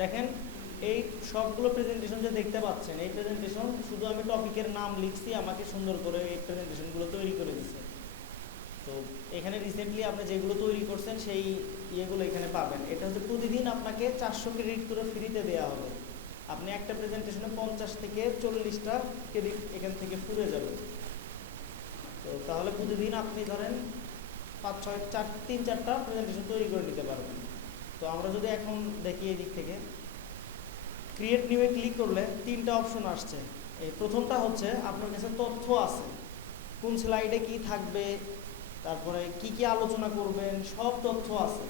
দেখেন এই সবগুলো প্রেজেন্টেশন যে দেখতে পাচ্ছেন, এই প্রেজেন্টেশন শুধু আমি টপিকের নাম লিখছি, আমাকে সুন্দর করে এই প্রেজেন্টেশনগুলো তৈরি করে দিচ্ছে। তো এখানে রিসেন্টলি আপনি যেগুলো তৈরি করছেন সেই ইয়েগুলো এখানে পাবেন। এটা হচ্ছে প্রতিদিন আপনাকে 400 ক্রেডিট করে ফ্রিতে দেওয়া হবে। আপনি একটা প্রেজেন্টেশনে 50 থেকে 40টা ক্রেডিট এখান থেকে পুড়ে যাবে। তো তাহলে প্রতিদিন আপনি ধরেন 3-4টা প্রেজেন্টেশন তৈরি করে নিতে পারবেন। তো আমরা যদি এখন দেখি এই দিক থেকে ক্রিয়েট নিউয়ে ক্লিক করলে 3টা অপশন আসছে। এই প্রথমটা হচ্ছে আপনার কাছে তথ্য আছে, কোন স্লাইডে কি থাকবে, তারপরে কি কি আলোচনা করবেন, সব তথ্য আছে।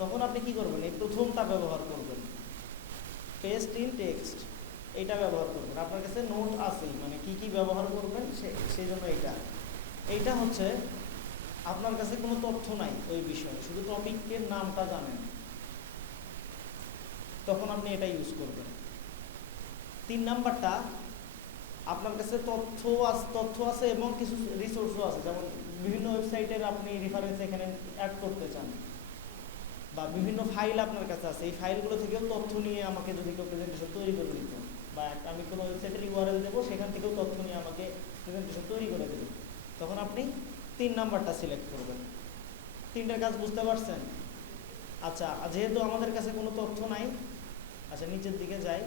তখন আপনি কি করবেন, এই প্রথমটা ব্যবহার করবেন, পেস্ট ইন টেক্সট, এইটা ব্যবহার করবেন। আপনার কাছে নোট আছেই, মানে কি কি ব্যবহার করবেন সেই জন্য এইটা হচ্ছে আপনার কাছে কোনো তথ্য নাই ওই বিষয়ে, শুধু টপিকের নামটা জানেন, তখন আপনি এটা ইউজ করবেন। 3 নাম্বারটা আপনার কাছে তথ্য আছে এবং কিছু রিসোর্সও আছে, যেমন বিভিন্ন ওয়েবসাইটের আপনি রেফারেন্স এখানে অ্যাড করতে চান, বা বিভিন্ন ফাইল আপনার কাছে আছে, এই ফাইলগুলো থেকেও তথ্য নিয়ে আমাকে যদি কেউ প্রেজেন্টেশন তৈরি করে দিত, বা আমি কোনো ওয়েবসাইটের ইউআরএল দেবো, সেখান থেকেও তথ্য নিয়ে আমাকে প্রেজেন্টেশন তৈরি করে দেবে, তখন আপনি 3 নাম্বারটা সিলেক্ট করবেন। 3টার কাজ বুঝতে পারছেন? আচ্ছা, যেহেতু আমাদের কাছে কোনো তথ্য নাই, আচ্ছা নিচের দিকে যাই,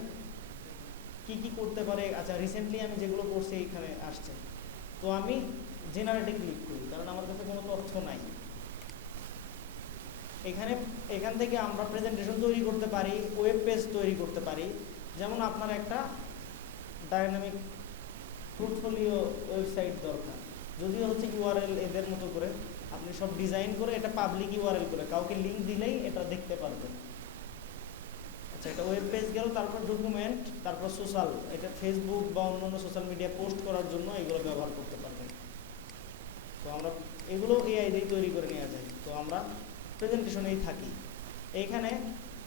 কি কি করতে পারে। আচ্ছা, রিসেন্টলি আমি যেগুলো করছি এইখানে আসছে, তো আমি জেনারেটে ক্লিক করি, কারণ আমার কাছে কোনো তথ্য নাই। এখান থেকে আমরা প্রেজেন্টেশন তৈরি করতে পারি, ওয়েব পেজ তৈরি করতে পারি। যেমন আপনার একটা ডায়নামিক পোর্টফোলিও ওয়েবসাইট দরকার, যদিও হচ্ছে ইউআরএল এদের মতো করে আপনি সব ডিজাইন করে এটা পাবলিক ইউআরএল করে কাউকে লিঙ্ক দিলেই এটা দেখতে পারবেন। আচ্ছা, এটা ওয়েব পেজ গেল, তারপর ডকুমেন্ট, তারপর সোশ্যাল, এটা ফেসবুক বা অন্যান্য সোশ্যাল মিডিয়া পোস্ট করার জন্য এগুলো ব্যবহার করতে পারবেন। তো আমরা এগুলো এআই দিয়ে তৈরি করে নেওয়া যায়। তো আমরা প্রেজেন্টেশনেই থাকি। এইখানে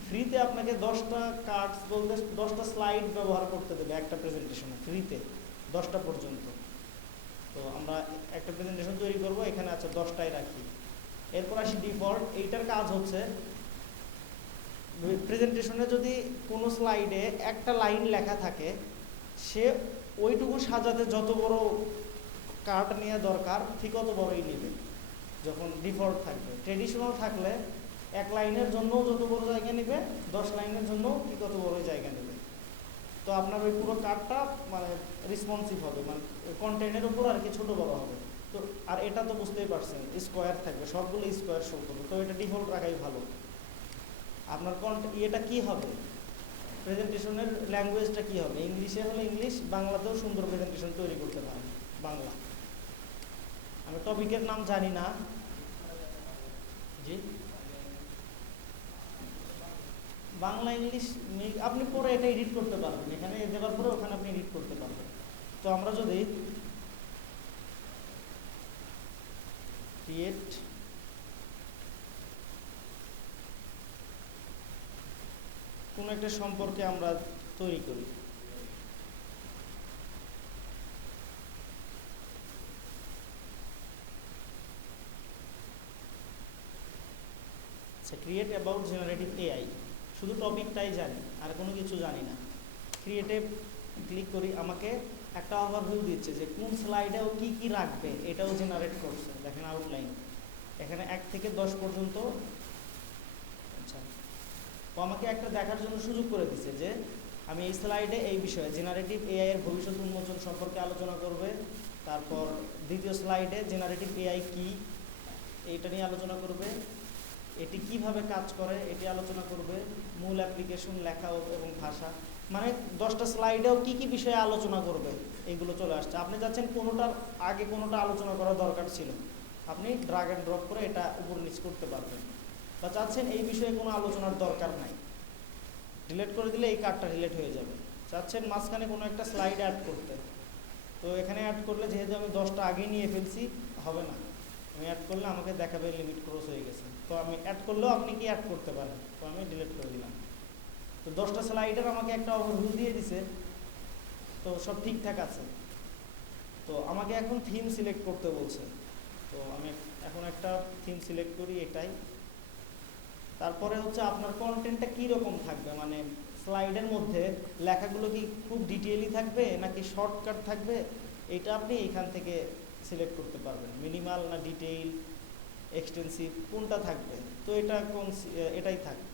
ফ্রিতে আপনাকে 10টা কার্ডস বলতে 10টা স্লাইড ব্যবহার করতে দেবে একটা প্রেজেন্টেশনে, ফ্রিতে 10টা পর্যন্ত। তো আমরা একটা প্রেজেন্টেশন তৈরি করব, এখানে আছে 10টাই রাখি। এরপর আসি ডিফল্ট। এইটার কাজ হচ্ছে প্রেজেন্টেশনে যদি কোনো স্লাইডে একটা লাইন লেখা থাকে, সে ওইটুকু সাজাতে যত বড় কার্ড নেওয়া দরকার ঠিক অত বড়ই নেবে যখন ডিফল্ট থাকবে। ট্রেডিশনাল থাকলে এক লাইনের জন্য যত বড় জায়গা নেবে, 10 লাইনের জন্য ঠিক অত বড় জায়গা নেবে। তো আপনার ওই পুরো কার্ডটা মানে রেসপন্সিভ হবে, মানে কন্টেন্টের উপর আর কি ছোটো বড় হবে। তো আর এটা তো বুঝতেই পারছেন, স্কোয়ার থাকবে, সবগুলো স্কোয়ার শো করবে, তো এটা ডিফল্ট রাখাই ভালো। আপনার এটা কি হবে, প্রেজেন্টেশনের ল্যাঙ্গুয়েজটা কি হবে, ইংলিশে হলে ইংলিশ, বাংলাতেও সুন্দর প্রেজেন্টেশন তৈরি করতে পারেন বাংলা। আমি টপিকের নাম জানি না, জি বাংলা ইংলিশ আপনি পরে এটা এডিট করতে পারবেন, এখানে দেওয়ার পরে ওখানে আপনি এডিট করতে পারবেন। তো আমরা যদি ক্রিয়েট কোনো একটা সম্পর্কে আমরা তৈরি করি, ক্রিয়েট অ্যাবাউট জেনারেটিভ এআই, শুধু টপিকটাই জানি, আর কোনো কিছু জানি না। ক্রিয়েটে ক্লিক করি, আমাকে একটা ওভারভিউ দিচ্ছে যে কোন স্লাইডে ও কী কী রাখবে, এটাও জেনারেট করছে। দেখেন আউটলাইন, এখানে 1 থেকে 10 পর্যন্ত। আচ্ছা, ও আমাকে একটা দেখার জন্য সুযোগ করে দিচ্ছে যে আমি এই স্লাইডে এই বিষয়ে জেনারেটিভ এআই এর ভবিষ্যৎ উন্মোচন সম্পর্কে আলোচনা করবে। তারপর দ্বিতীয় স্লাইডে জেনারেটিভ এআই কি, এইটা নিয়ে আলোচনা করবে। এটি কিভাবে কাজ করে এটি আলোচনা করবে। মূল অ্যাপ্লিকেশন, লেখা এবং ভাষা, মানে 10টা স্লাইডেও কী কী বিষয়ে আলোচনা করবে এগুলো চলে আসছে। আপনি চাচ্ছেন কোনোটার আগে কোনোটা আলোচনা করার দরকার ছিল, আপনি ড্রাগ অ্যান্ড ড্রপ করে এটা উপর নিচ করতে পারবেন। বা চাচ্ছেন এই বিষয়ে কোনো আলোচনার দরকার নাই, ডিলিট করে দিলে এই কার্ডটা ডিলিট হয়ে যাবে। চাচ্ছেন মাঝখানে কোনো একটা স্লাইড অ্যাড করতে, তো এখানে অ্যাড করলে যেহেতু আমি 10টা আগে নিয়ে ফেলছি হবে না, আমি অ্যাড করলে আমাকে দেখাবে লিমিট ক্রস হয়ে গেছে। তো আমি অ্যাড করলেও আপনি কি অ্যাড করতে পারেন, তো আমি ডিলিট করে দিলাম। তো 10টা স্লাইডের আমাকে একটা ওভারভিউ দিয়ে দিছে, তো সব ঠিকঠাক আছে। তো আমাকে এখন থিম সিলেক্ট করতে বলছে, তো আমি এখন একটা থিম সিলেক্ট করি, এটাই তারপরে হচ্ছে আপনার কন্টেন্টটা কীরকম থাকবে, মানে স্লাইডের মধ্যে লেখাগুলো কি খুব ডিটেইলি থাকবে নাকি শর্টকাট থাকবে, এটা আপনি এখান থেকে সিলেক্ট করতে পারবেন, মিনিমাল না ডিটেইল এক্সটেন্সিভ কোনটা থাকবে। তো এটাই থাকবে।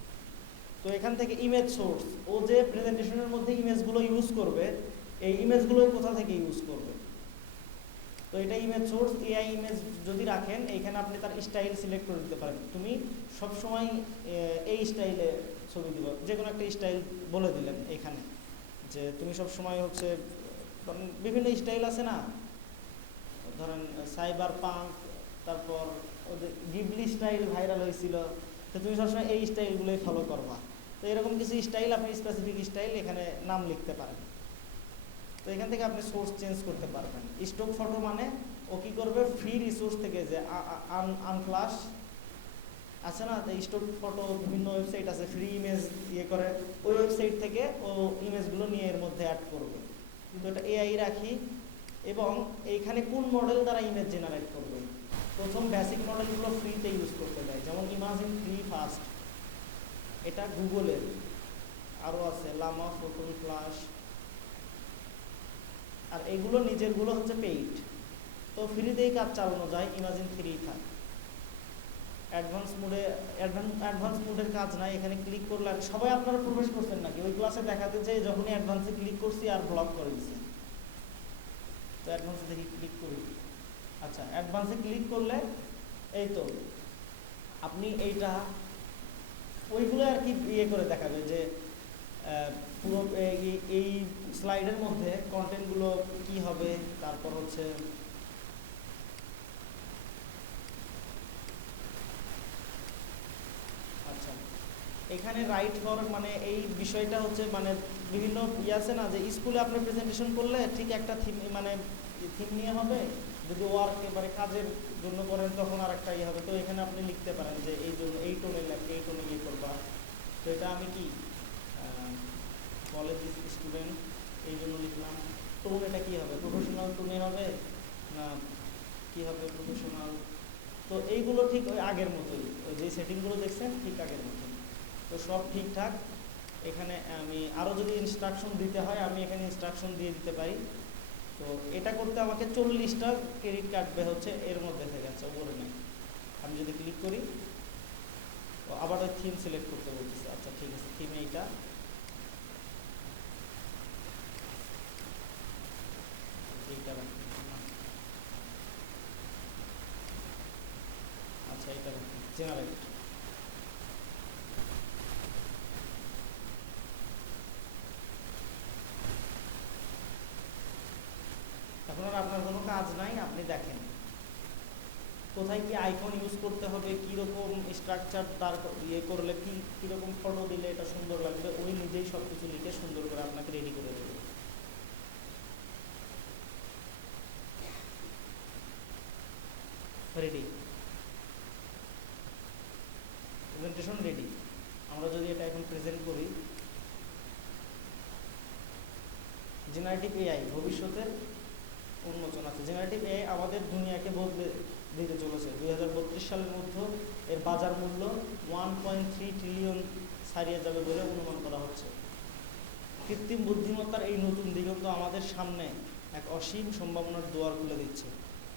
তো এখান থেকে ইমেজ সোর্স, ও যে প্রেজেন্টেশনের মধ্যে ইমেজগুলো ইউজ করবে, এই ইমেজগুলো কোথা থেকে ইউজ করবে, তো এটা ইমেজ সোর্স। এআই ইমেজ যদি রাখেন এইখানে আপনি তার স্টাইল সিলেক্ট করে দিতে পারেন। তুমি সবসময় এই স্টাইলে ছবি দিব, যে কোনো একটা স্টাইল বলে দিলেন এখানে, যে তুমি সবসময় হচ্ছে বিভিন্ন স্টাইল আছে না, ধরেন সাইবার পাঙ্ক, তারপর ওদের গিবলি স্টাইল ভাইরাল হয়েছিল, তো তুমি সবসময় এই স্টাইলগুলোই ফলো করবা। তো এরকম কিছু স্টাইল, আপনি স্পেসিফিক স্টাইল এখানে নাম লিখতে পারেন। তো এখান থেকে আপনি সোর্স চেঞ্জ করতে পারবেন। স্টক ফটো মানে ও কী করবে, ফ্রি রিসোর্স থেকে, যে আনফ্লাশ আছে না, স্টক ফটো বিভিন্ন ওয়েবসাইট আছে ফ্রি ইমেজ ইয়ে করে, ওই ওয়েবসাইট থেকে ও ইমেজগুলো নিয়ে এর মধ্যে অ্যাড করবে। তো এটা এআই রাখি। এবং এইখানে কোন মডেল দ্বারা ইমেজ জেনারেট করবে, প্রথম বেসিক মডেলগুলো ফ্রিতে ইউজ করতে দেয়, যেমন ইমাজিন 3 ফার্স্ট, এটা গুগলের। আরও আছে লামা, ফোটন, ফ্লাশ, আর এইগুলো নিজেরগুলো হচ্ছে পেইড। তো ফ্রিতেই কাজ চালানো যায়, ইমাজিন 3 থাক। অ্যাডভান্স মোডের কাজ নাই, এখানে ক্লিক করলে সবাই আপনারা প্রবেশ করছেন নাকি ওই ক্লাসে দেখাতে চাই, যখনই অ্যাডভান্সে ক্লিক করছি আর ব্লক করে দিচ্ছে। তো অ্যাডভান্সে দেখি ক্লিক করি। আচ্ছা, অ্যাডভান্সে ক্লিক করলে এই তো আপনি এইটা ওইগুলো আর কি ইয়ে করে দেখাবে, যে পুরো এই স্লাইডের মধ্যে কন্টেন্টগুলো কি হবে। তারপর হচ্ছে আচ্ছা, এখানে রাইট ফর মানে এই বিষয়টা হচ্ছে, মানে বিভিন্ন আছে না, যে স্কুলে আপনি প্রেজেন্টেশন করলে ঠিক একটা থিম, মানে থিম নিয়ে হবে, যদি ওয়ার্ক এবারে কাজের জন্য করেন তখন আর একটা ইয়ে হবে। তো এখানে আপনি লিখতে পারেন যে এই জন্য এই টোনে এই টোনে ইয়ে করবা। তো এটা আমি কি কলেজ স্টুডেন্ট এই জন্য লিখলাম। টোন এটা কী হবে, প্রফেশনাল টোনে হবে না কি হবে, প্রফেশনাল। তো এইগুলো ঠিক ওই আগের মতোই, ওই যে সেটিংগুলো দেখছেন ঠিক আগের মতোই। তো সব ঠিকঠাক। এখানে আমি আরও যদি ইনস্ট্রাকশন দিতে হয়, আমি এখানে ইনস্ট্রাকশন দিয়ে দিতে পারি। তো এটা করতে আমাকে 40টা ক্রেডিট কাটবে হচ্ছে এর মধ্যে থেকে। আচ্ছা, উপরে নেই। আমি যদি ক্লিক করি তো আবার ওই থিম সিলেক্ট করতে বলতেছে। আচ্ছা ঠিক আছে, থিম এইটা, এইটা রাখি। আচ্ছা, এইটা রাখি, জেনারেট। এখন আর আপনার কোনো কাজ নাই, আপনি দেখেন কোথায় কি আইকন ইউজ করতে হবে, কীরকম স্ট্রাকচার তার ইয়ে করলে কীরকম ফটো দিলে এটা সুন্দর লাগবে, ওই নিজেই সব কিছু লিখে সুন্দর করে আপনাকে রেডি করে দেবে। Ready, presentation ready. আমরা যদি এটা এখন প্রেজেন্ট করি, জেনারেটিভ এআই ভবিষ্যতের উন্মোচন আছে। জেনারেটিভ এআই আমাদের দুনিয়াকে বদলে দিতে চলেছে। 2032 সালের মধ্যে এর বাজার মূল্য 1.3 ট্রিলিয়ন ছাড়িয়ে যাবে বলে অনুমান করা হচ্ছে। কৃত্রিম বুদ্ধিমত্তার এই নতুন দিগন্ত আমাদের সামনে এক অসীম সম্ভাবনার দুয়ার খুলে দিচ্ছে।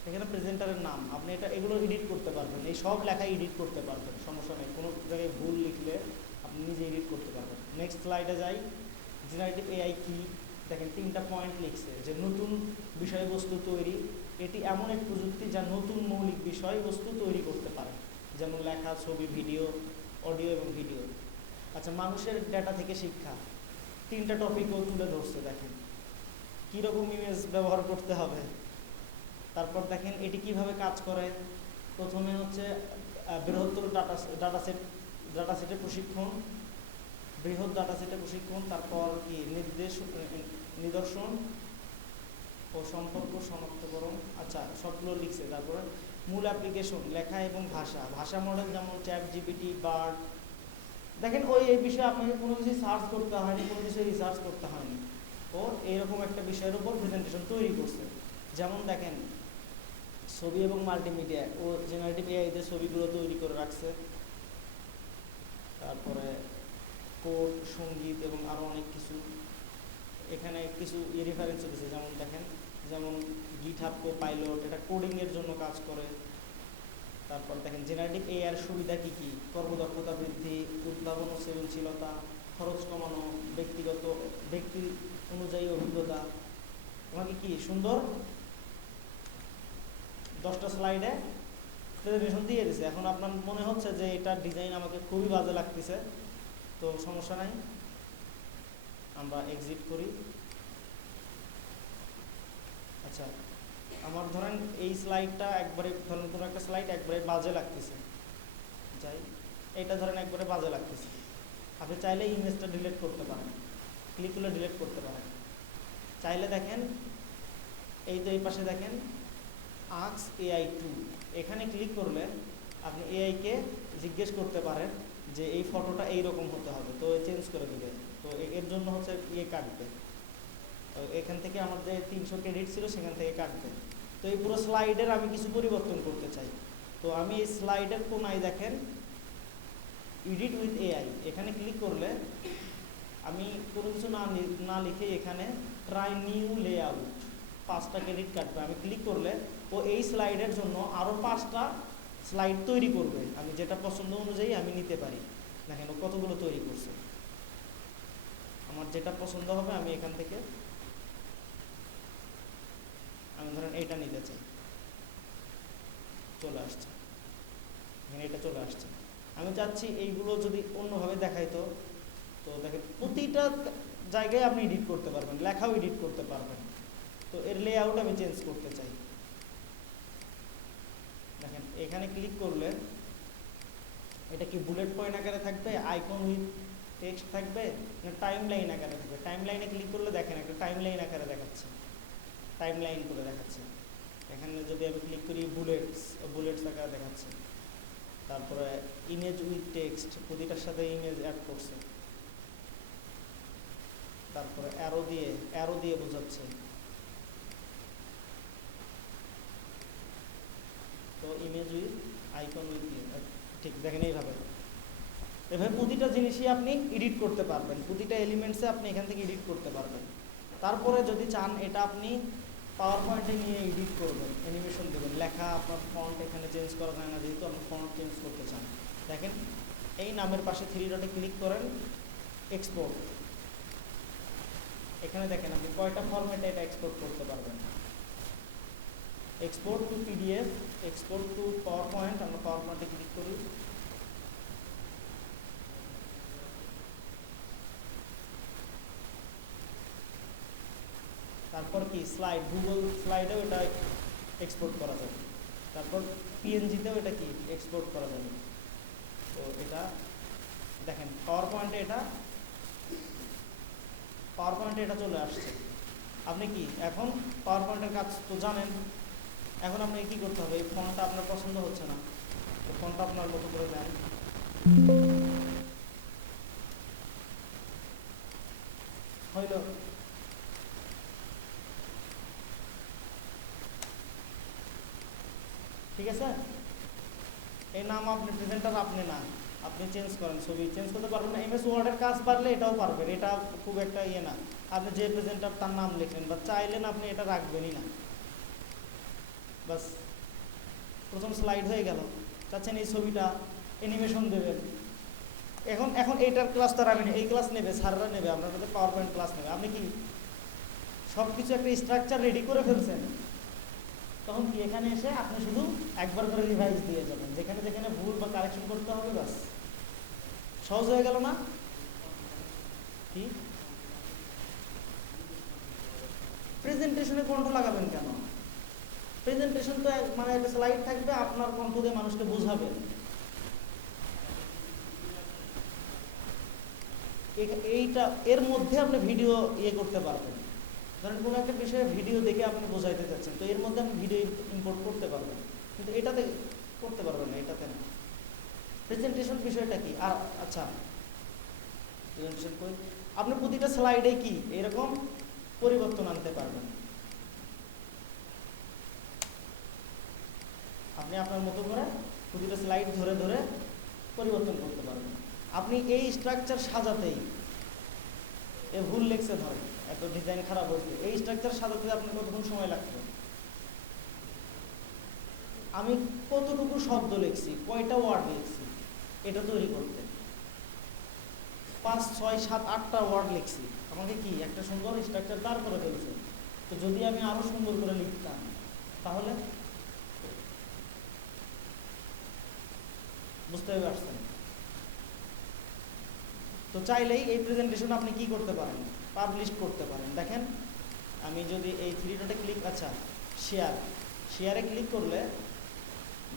এখানে প্রেজেন্টারের নাম, আপনি এগুলো এডিট করতে পারবেন, এই সব লেখা এডিট করতে পারবেন, সমস্যা নেই। কোনো জায়গায় ভুল লিখলে আপনি নিজে এডিট করতে পারবেন। নেক্সট স্লাইডে যাই। জেনারেটিভ এআই কি, দেখেন 3টা পয়েন্ট লিখছে, যে নতুন বিষয়বস্তু তৈরি। এটি এমন এক প্রযুক্তি যা নতুন মৌলিক বিষয়বস্তু তৈরি করতে পারে, যেমন লেখা, ছবি, ভিডিও, অডিও এবং ভিডিও। আচ্ছা, মানুষের ডেটা থেকে শিক্ষা, 3টা টপিকও তুলে ধরছে। দেখেন কীরকম ইমেজ ব্যবহার করতে হবে। তারপর দেখেন এটি কিভাবে কাজ করে। প্রথমে হচ্ছে বৃহত্তর ডাটাসেটের প্রশিক্ষণ, বৃহৎ ডাটাসেটের প্রশিক্ষণ। তারপর কি নিদর্শন ও সম্পর্ক শনাক্তকরণ। আচ্ছা, সবগুলো লিখছে। তারপরে মূল অ্যাপ্লিকেশন, লেখা এবং ভাষা মডেল, যেমন চ্যাট জিপিটি, বার্ড। দেখেন এই বিষয়ে আপনাকে কোনো কিছু সার্চ করতে হয়নি, কোনো কিছু রিসার্চ করতে হয়নি। ও এইরকম একটা বিষয়ের উপর প্রেজেন্টেশন তৈরি করছে। যেমন দেখেন ছবি এবং মাল্টিমিডিয়া, ও জেনারেটিভ এআই দিয়ে ছবিগুলো তৈরি করে রাখছে। তারপরে কোড, সঙ্গীত এবং আরও অনেক কিছু। এখানে কিছু রেফারেন্স দিয়েছে, যেমন দেখেন, যেমন গিটহাব কোপাইলট, এটা কোডিংয়ের জন্য কাজ করে। তারপর দেখেন জেনারেটিভ এআই এর সুবিধা কী কী: কর্মদক্ষতা বৃদ্ধি, উদ্ভাবন ও সৃজনশীলতা, খরচ কমানো, ব্যক্তি অনুযায়ী অভিজ্ঞতা। আমাকে কি সুন্দর 10টা স্লাইডে প্রেজেন্টেশন দিয়ে দিছে। এখন আপনার মনে হচ্ছে যে এটার ডিজাইন আমাকে খুবই বাজে লাগতেছে, তো সমস্যা নাই, আমরা এক্সিট করি। আচ্ছা, আমার ধরেন এই স্লাইডটা একবারে, ধরেন কোনো একটা স্লাইড একবারে বাজে লাগতেছে, যাই এটা ধরেন একবারে বাজে লাগতেছে, আপনি চাইলে ইমেজটা ডিলিট করতে পারেন, ক্লিক করলে ডিলিট করতে পারেন। চাইলে দেখেন এই তো এই পাশে দেখেন আস্ক এআই টু, এখানে ক্লিক করলে আপনি এআইকে জিজ্ঞেস করতে পারেন যে এই ফটোটা এইরকম হতে হবে, তো চেঞ্জ করে দেবে। তো এর জন্য হচ্ছে কাটবে, তো এখান থেকে আমার যে 300 ক্রেডিট ছিল সেখান থেকে কাটবে। তো এই পুরো স্লাইডের আমি কিছু পরিবর্তন করতে চাই, তো আমি এই স্লাইডের কোনায় দেখেন এডিট উইথ এআই, এখানে ক্লিক করলে আমি কোনো কিছু না লিখে এখানে ট্রাই নিউ লেআউট, 5টা ক্রেডিট কাটবে। আমি ক্লিক করলে ও এই স্লাইডের জন্য আরও 5টা স্লাইড তৈরি করবে, আমি যেটা পছন্দ অনুযায়ী আমি নিতে পারি। দেখেন ও কতগুলো তৈরি করছে, আমার যেটা পছন্দ হবে আমি এখান থেকে, আমি ধরেন এইটা নিতে চাই, চলে আসছে, এখানে এটা চলে আসছে। আমি চাচ্ছি এইগুলো যদি অন্যভাবে দেখাইতো, তো দেখেন প্রতিটা জায়গায় আপনি এডিট করতে পারবেন, লেখাও এডিট করতে পারবেন। তো এর লেআউট আমি চেঞ্জ করতে চাই, দেখেন এখানে ক্লিক করলে এটা কি বুলেট পয়েন্ট আকারে থাকবে, আইকন উইথ টেক্সট থাকবে, না টাইম লাইন আকারে থাকবে? টাইম লাইনে ক্লিক করলে দেখেন একটা টাইম লাইন আকারে দেখাচ্ছে, টাইম লাইন করে দেখাচ্ছে। এখানে যদি আমি ক্লিক করি বুলেটস আকারে দেখাচ্ছে। তারপরে ইমেজ উইথ টেক্সট, প্রতিটার সাথে ইমেজ অ্যাড করছে। তারপরে অ্যারো দিয়ে বোঝাচ্ছে। তো ইমেজ উইথ আইকন উইথ ঠিক দেখেন এইভাবে প্রতিটা জিনিসই আপনি এডিট করতে পারবেন, প্রতিটা এলিমেন্টসে আপনি এখান থেকে এডিট করতে পারবেন। তারপরে যদি চান এটা আপনি পাওয়ার পয়েন্টে নিয়ে এডিট করবেন, অ্যানিমেশন দেবেন, লেখা আপনার ফন্ট এখানে চেঞ্জ করা যায় না, যেহেতু আপনি ফন্ট চেঞ্জ করতে চান। দেখেন এই নামের পাশে 3 ডটে ক্লিক করেন, এক্সপোর্ট, এখানে দেখেন আপনি কয়টা ফরম্যাটে এটা এক্সপোর্ট করতে পারবেন। Export two PDF, export two power point, আমরা পাওয়ার পয়েন্টে ক্লিক করি। তারপর কি স্লাইড, গুগল স্লাইডেও এটা এক্সপোর্ট করা যাবে। তারপর পিএনজিতেও এটা কি এক্সপোর্ট করা যাবে। তো এটা দেখেন পাওয়ার পয়েন্টে এটা চলে আসছে। আপনি কি এখন পাওয়ার পয়েন্টের কাজ তো জানেন, এখন আপনাকে কী করতে হবে, এই ফন্টটা আপনার পছন্দ হচ্ছে না, তো ফন্টটা আপনার মতো করে দেন। হইল, ঠিক আছে। এই নাম আপনি প্রেজেন্টার আপনি না, আপনি চেঞ্জ করেন, ছবি চেঞ্জ করতে পারবেন না। এমএস ওয়ার্ডের কাজ পারলে এটাও পারবেন, এটা খুব একটা না। আপনি যে প্রেজেন্টার তার নাম লিখলেন বা চাইলেন আপনি এটা রাখবেনই না, বাস প্রথম স্লাইড হয়ে গেল। চাচ্ছেন এই ছবিটা অ্যানিমেশন দেবেন, এখন এইটার ক্লাস তো রাখবেন, এই ক্লাস নেবে, স্যাররা নেবে, আপনার কাছে পাওয়ার পয়েন্ট ক্লাস নেবে। আপনি কি সব কিছু একটা স্ট্রাকচার রেডি করে ফেলছেন, তখন কি এখানে এসে আপনি শুধু একবার করে রিভাইজ দিয়ে যাবেন, যেখানে যেখানে ভুল বা কারেকশন করতে হবে, বাস সহজ হয়ে গেল না? কি প্রেজেন্টেশনে কণ্ঠ লাগাবেন কেন? প্রেজেন্টেশন তো মানে একটা স্লাইড থাকবে, আপনার কণ্ঠ দিয়ে মানুষকে বোঝাবেন। এইটা এর মধ্যে আপনি ভিডিও করতে পারবেন। ধরেন কোনো একটা বিষয়ে ভিডিও দেখে আপনি বোঝাইতে চাচ্ছেন, তো এর মধ্যে আপনি ভিডিও ইম্পোর্ট করতে পারবেন, কিন্তু এটাতে করতে পারবেন না, এটাতে না। প্রেজেন্টেশন বিষয়টা কি? আর আচ্ছা, প্রেজেন্টেশন কই, আপনি প্রতিটা স্লাইডে কি এরকম পরিবর্তন আনতে পারবেন। আপনি আপনার মতো করে প্রতিটা স্লাইড ধরে ধরে পরিবর্তন করতে পারবেন। আপনি এই স্ট্রাকচার সাজাতেই এ ভুল লেখছে ধরেন, এত ডিজাইন খারাপ হচ্ছে, এই স্ট্রাকচার সাজাতে আপনার কতক্ষণ সময় লাগতো? আমি কতটুকু শব্দ লিখছি, কয়টা ওয়ার্ড লিখছি এটা তৈরি করতে, 5, 6, 7, 8টা ওয়ার্ড লিখছি, আমাকে কি একটা সুন্দর স্ট্রাকচার দাঁড় করে ফেলছে। তো যদি আমি আরো সুন্দর করে লিখতাম তাহলে, বুঝতে পারছেন? তো চাইলেই এই প্রেজেন্টেশন আপনি কি করতে পারেন, পাবলিশ করতে পারেন। দেখেন আমি যদি এই 3 ডটে ক্লিক, আচ্ছা শেয়ারে ক্লিক করলে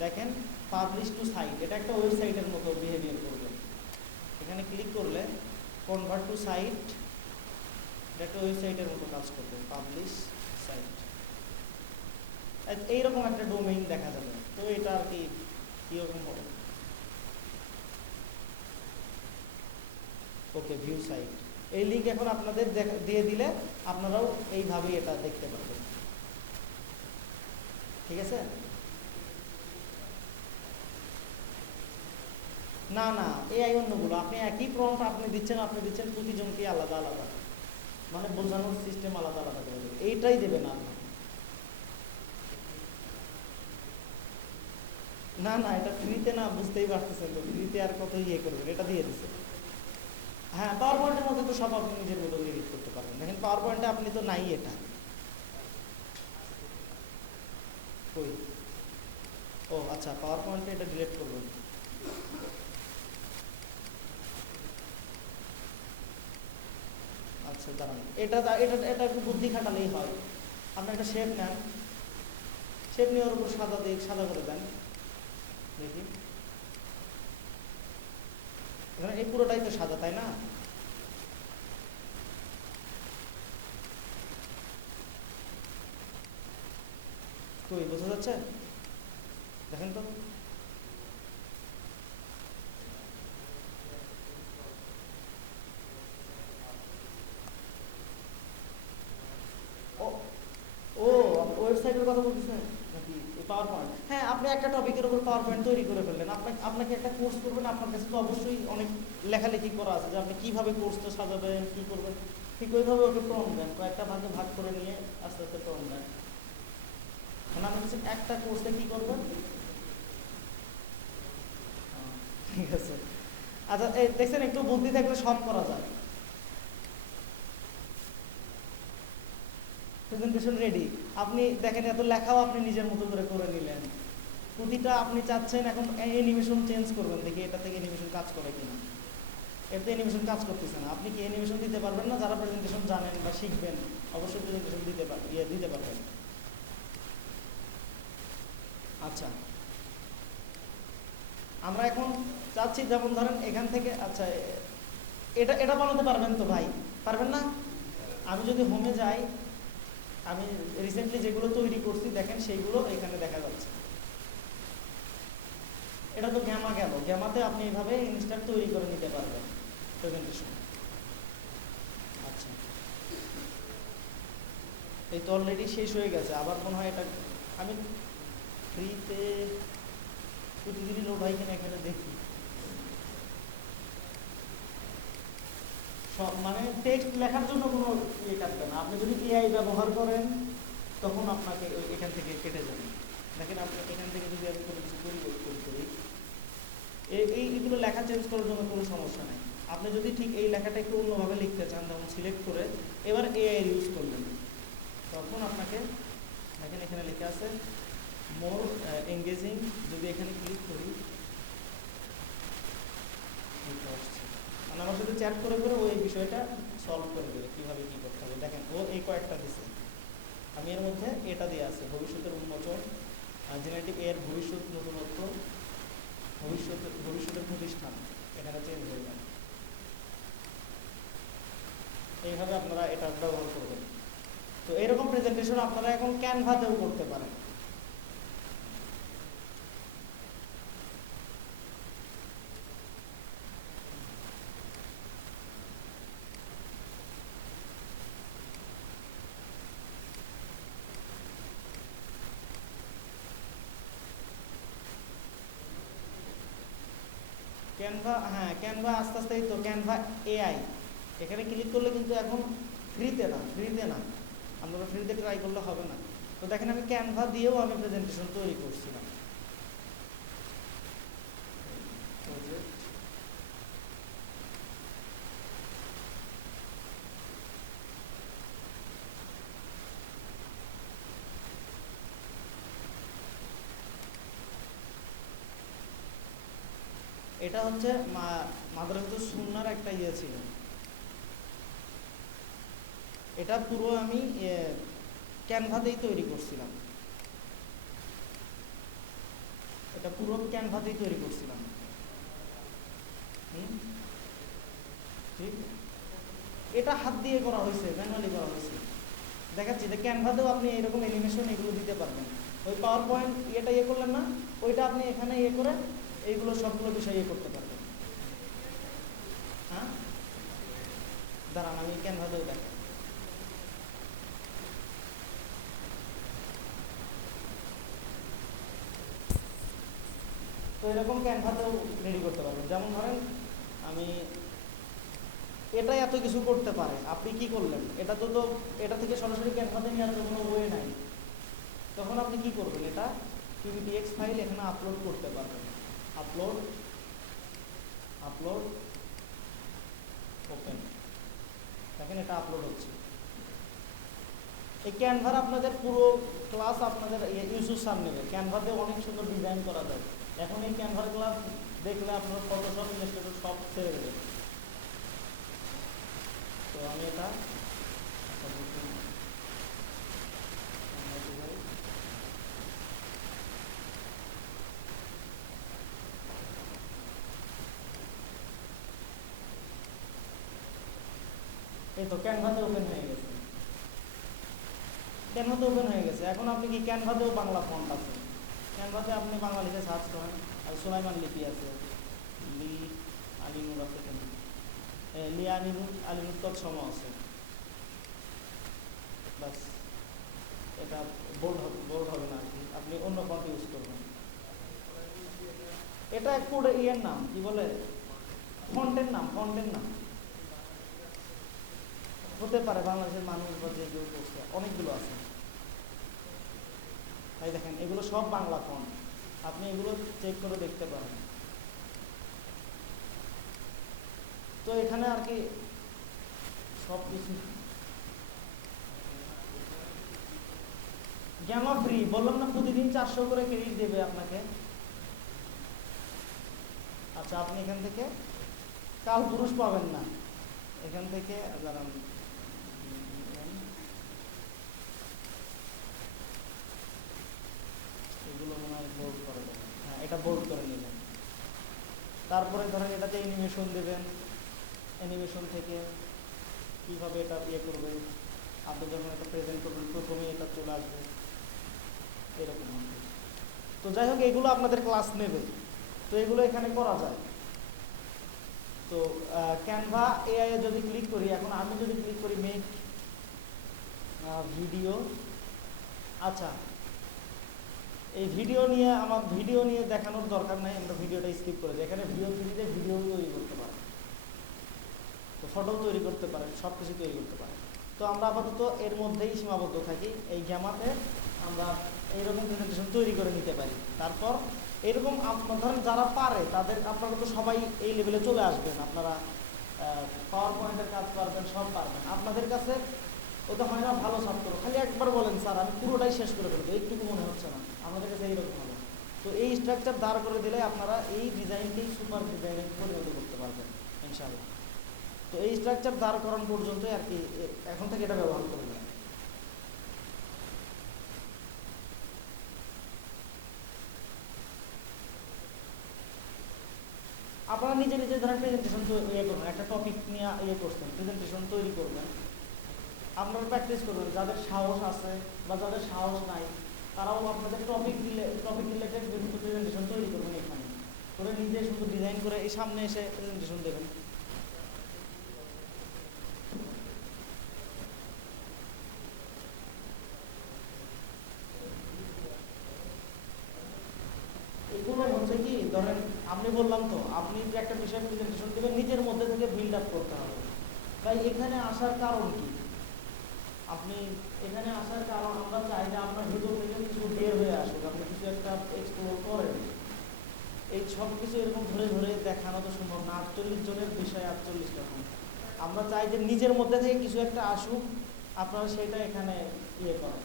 দেখেন পাবলিশ টু সাইট, এটা একটা ওয়েবসাইটের মতো বিহেভিয়ার করবে। এখানে ক্লিক করলে কনভার্ট টু সাইট, এটা একটা ওয়েবসাইটের মতো কাজ করবে, পাবলিশ সাইট, এইরকম একটা ডোমেইন দেখা যাবে। তো এটা আর কি কীরকম হবে, ওকে ভিউ সাইট, এই লিঙ্ক এখন আপনাদের দিয়ে দিলে আপনারাও এইভাবেই এটা দেখতে পাবেন। ঠিক আছে? না এআই অন্যগুলো আপনি একই প্রম্পট আপনি দিচ্ছেন প্রতিজনকে আলাদা আলাদা, মানে বোঝানোর সিস্টেম আলাদা আলাদা করে দেবে, এইটাই দেবে না। না এটা ফ্রিতে না, বুঝতেই পারতেছেন তো, ফ্রিতে আর কত ইয়ে করবেন, এটা দিয়ে দিচ্ছে। হ্যাঁ, পাওয়ার পয়েন্টের মধ্যে তো সব আপনি নিজের মতো এডিট করতে পারবেন। দেখেন পাওয়ার পয়েন্টে আপনি তো নাই, এটা কই, ও আচ্ছা পাওয়ার পয়েন্টে এটা ডিলিট করবেন। আচ্ছা দাঁড়ান, এটা এটা এটা একটু বুদ্ধি খাটালেই হয়। আপনি একটা শেপ নেন, শেপ নেওয়ার উপর সাদা করে দেন, দেখি এখানে এই পুরোটাই তো সাদা, তাই না? কই বোঝা যাচ্ছে? দেখেন তো, ও ওয়েবসাইটের কথা বলতেছেন নাকি পাওয়ার পয়েন্ট? হ্যাঁ, আপনি একটা টপিকের উপর পাওয়ার পয়েন্ট তৈরি করে ফেললেন। আপনাকে একটা কোর্স করবেন, আপনার কাছে তো অবশ্যই অনেক লেখালেখি করা আছে যে আপনি কীভাবে কোর্সটা সাজাবেন, কী করবেন। ঠিক ওইভাবে ওকে প্রম দেন, কয়েকটা ভাগে ভাগ করে নিয়ে আস্তে আস্তে প্রম দেন। মানে আপনি হচ্ছে একটা কোর্সে কী করবেন। ঠিক আছে, আচ্ছা এই দেখছেন, একটু বুদ্ধি থাকলে সব করা যায়। প্রেজেন্টেশন রেডি, আপনি দেখেন এত লেখাও আপনি নিজের মতো করে নিলেন। প্রতিটা আপনি চাচ্ছেন এখন অ্যানিমেশন চেঞ্জ করবেন, দেখি এটা থেকে অ্যানিমেশন কাজ করে কিনা। এতে অ্যানিমেশন কাজ করতেছে না, আপনি কি অ্যানিমেশন দিতে পারবেন না? যারা প্রেজেন্টেশন জানেন বা শিখবেন অবশ্যই প্রেজেন্টেশন দিতে পারবেন। আচ্ছা আমরা এখন চাচ্ছি, যেমন ধরেন এখান থেকে, আচ্ছা এটা বানাতে পারবেন তো ভাই? পারবেন না? আমি যদি হোমে যাই, আমি রিসেন্টলি যেগুলো তৈরি করছি দেখেন সেইগুলো এখানে দেখা যাচ্ছে। এটা তো গ্যামা গেল, গ্যামাতে আপনি এইভাবে ইনস্ট্যান্ট তৈরি করে নিতে পারবেন প্রেজেন্টেশন। আচ্ছা এই তো অলরেডি শেষ হয়ে গেছে, আবার মনে হয় এটা আমি ফ্রিতে প্রতিদিনই লোড হয় কিনা এখানে দেখি। সব মানে টেক্সট লেখার জন্য কোনো ইয়ে কাটবে না, আপনি যদি এআই ব্যবহার করেন তখন আপনাকে এখান থেকে কেটে যাবে। দেখেন আপনি এখান থেকে যদি আমি কোনো কিছু পরিবর্তন করি, এইগুলো লেখা চেঞ্জ করার জন্য কোনো সমস্যা নেই। আপনি যদি ঠিক এই লেখাটা একটু অন্যভাবে লিখতে চান, তখন সিলেক্ট করে এবার এআই ইউজ করলেন, তখন আপনাকে দেখেন এখানে লেখা আছে মোর এঙ্গেজিং, যদি এখানে ক্লিক করি মানে আমার সাথে চ্যাট করে ও এই বিষয়টা সলভ করে দেবে কীভাবে কী করতে হবে। দেখেন ও এই কয়েকটা দিছে, আমি এর মধ্যে এটা দিয়ে আছে ভবিষ্যতের উন্মোচন, জেনারেটিভ এর ভবিষ্যৎ নতুনত্ব, ভবিষ্যতের প্রতিষ্ঠান, এখানে চেঞ্জ হয়ে যাবে। এইভাবে আপনারা এটা ব্যবহার করবেন। তো এরকম প্রেজেন্টেশন আপনারা এখন ক্যানভাতেও করতে পারেন। ক্যানভা, হ্যাঁ ক্যানভা আস্তে আস্তে, এই তো ক্যানভা এআই এখানে ক্লিক করলে কিন্তু এখন ফ্রিতে না, আপনারা ফ্রিতে ট্রাই করলে হবে না। তো দেখেন আমি ক্যানভা দিয়েও আমি প্রেজেন্টেশন তৈরি করছিলাম। এটা হচ্ছে মাদ্রাসাতুস সুন্নাহর একটা ইয়ে ছিল, এটা পুরো আমি ক্যানভাতেই তৈরি করছিলাম, এটা পুরো ক্যানভাতেই তৈরি করছিলাম। ঠিক, এটা হাত দিয়ে করা হয়েছে, ম্যানুয়ালি করা হয়েছে। দেখাচ্ছি যে ক্যানভাতেও আপনি এরকম অ্যানিমেশন এগুলো দিতে পারবেন। ওই পাওয়ার পয়েন্ট ইয়েটা ইয়ে করলেন না, ওইটা আপনি এখানে ইয়ে করে এইগুলো সবগুলো বিষয় ইয়ে করতে পারবেন। হ্যাঁ দাঁড়ান আমি ক্যানভাতেও দেখাই। তো এরকম ক্যানভাতেও রেডি করতে পারবেন। যেমন ধরেন আমি এটা এত কিছু করতে পারে, আপনি কি করলেন, এটা তো এটা থেকে সরাসরি ক্যানভাতে নিয়ে আসলে কোনো ওয়ে নাই। তখন আপনি কি করবেন, এটা পিবিটিএক্স ফাইল এখানে আপলোড করতে পারবেন। আপলোড ওপেন, দেখেন এটা আপলোড হচ্ছে। এই ক্যানভার আপনাদের পুরো ক্লাস আপনাদের ইউসুফ স্যার নেবে। ক্যানভাতে অনেক সুন্দর ডিজাইন করা যায়। এখন এই ক্যানভার ক্লাস দেখলে আপনার ফটোশপ ইলাস্ট্রেটর সব ছেড়ে দেবে। তো আমি এটা এই তো ক্যানভাতে ওপেন হয়ে গেছে, ক্যানভাতে ওপেন হয়ে গেছে। এখন আপনি কি ক্যানভাতেও বাংলা ফন্ট আছে, ক্যানভাতে আপনি বাংলা লিখে সার্চ করেন, আর সুলাইমান লিপি আছে, লি আলিনুর আছে, লি আলিনুর তৎসম আছে, বাস। এটা বোল্ড হবে না আর কি, আপনি অন্য ফন্ট ইউজ করবেন। এটা কোড ইয়ের নাম কি বলে, ফন্টের নাম হতে পারে, বাংলাদেশের মানুষ বা যে কেউ করছে অনেকগুলো আছে। তাই দেখেন এগুলো সব বাংলা ফন্ট, আপনি এগুলো চেক করে দেখতে পারেন। তো এখানে আর কি সব কিছু গ্যামা ফ্রি, বললাম না প্রতিদিন 400 করে ক্রেডিট দেবে আপনাকে। আচ্ছা আপনি এখান থেকে কাল পুরুষ পাবেন না, এখান থেকে দাঁড়ান, এগুলো মনে হয় বোল্ড করে দেবেন, হ্যাঁ এটা বোল্ড করে নিলেন। তারপরে ধরেন এটাতে অ্যানিমেশন দেবেন, অ্যানিমেশন থেকে কীভাবে এটা ইয়ে করবেন, আপনি যখন এটা প্রেজেন্ট করবেন প্রথমেই এটা চলে আসবে এরকম। তো যাই হোক এগুলো আপনাদের ক্লাস নেবে, তো এগুলো এখানে করা যায়। তো ক্যানভা এআই এ যদি ক্লিক করি, এখন আমি যদি ক্লিক করি মেক ভিডিও, আচ্ছা এই ভিডিও নিয়ে দেখানোর দরকার নাই, আমরা ভিডিওটা স্কিপ করে যাই। এখানে ভিডিও থ্রিতে ভিডিও তৈরি করতে পারেন, তো ফটো তৈরি করতে পারেন, সব কিছু তৈরি করতে পারেন। তো আমরা আপাতত এর মধ্যেই সীমাবদ্ধ থাকি, এই গ্যামাতে আমরা এইরকম প্রেজেন্টেশন তৈরি করে নিতে পারি। তারপর এরকম ধরেন যারা পারে তাদের, আপনারা তো সবাই এই লেভেলে চলে আসবেন, আপনারা পাওয়ার পয়েন্টের কাজ পারবেন, সব পারবেন। আপনাদের কাছে ওটা হয় না ভালো ছাত্র, খালি একবার বলেন স্যার আমি পুরোটাই শেষ করে ফেলবো, এইটুকু মনে হচ্ছে না, আমাদের কাছে এইরকম হবে। তো এই স্ট্রাকচার দাঁড় করে দিলে আপনারা এই ডিজাইনকেই সুপার ডিজাইনে পরিণত করতে পারবেন ইনশাআল্লাহ। তো এই স্ট্রাকচার দাঁড় করানো পর্যন্তই আর কি, এখন থেকে এটা ব্যবহার করবেন। আপনারা নিজে নিজে ধরেন প্রেজেন্টেশন ইয়ে করবেন, একটা টপিক নিয়ে ইয়ে করছেন, প্রেজেন্টেশন তৈরি করবেন, আপনারা প্র্যাকটিস করবেন। যাদের সাহস আছে বা যাদের সাহস নাই তারাও আপনাদের টপিক রিলেটেড বিভিন্ন প্রেজেন্টেশন তৈরি করবেন, এখানে করে নিজে শুধু ডিজাইন করে এই সামনে এসে প্রেজেন্টেশন দেবেন। এগুলো হচ্ছে কি, ধরেন আপনি আপনি বললাম তো, আপনি যে একটা বিষয় প্রেজেন্টেশন দেবেন নিজের মধ্যে থেকে বিল্ড আপ করতে হবে। তাই এখানে আসার কারণ কি? আপনি এখানে আসার কারণ আমরা চাই যে আপনার ভিতর থেকে কিছু বের হয়ে আসুক, আপনি কিছু একটা এক্সপ্লোর করেন। এই সব কিছু এরকম ধরে ধরে দেখানো তো সম্ভব না। 48 জনের বিষয় 48 রকম। আমরা চাই যে নিজের মধ্যে থেকে কিছু একটা আসুক, আপনারা সেটা এখানে ইয়ে করেন।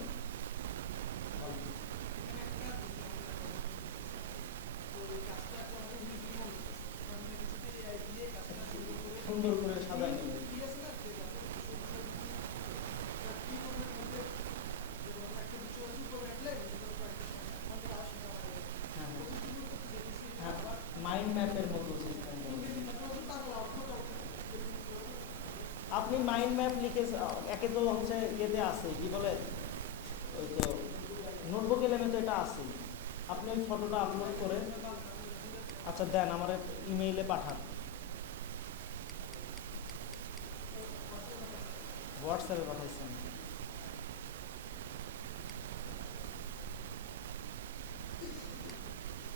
সুন্দর করে সাজাই নেবেন। হ্যাঁ, মাইন্ড ম্যাপের মতো সিস্টেম। আপনি মাইন্ড ম্যাপ লিখে একে তো হচ্ছে ইয়েতে আছে, কি বলে ওই তো নোটবুক এলেমে তো এটা আছে। আপনি ওই ফটোটা আপলোড করে আচ্ছা দেন আমার ইমেইলে পাঠান, হোয়াটসঅ্যাপে পাঠাইছেন।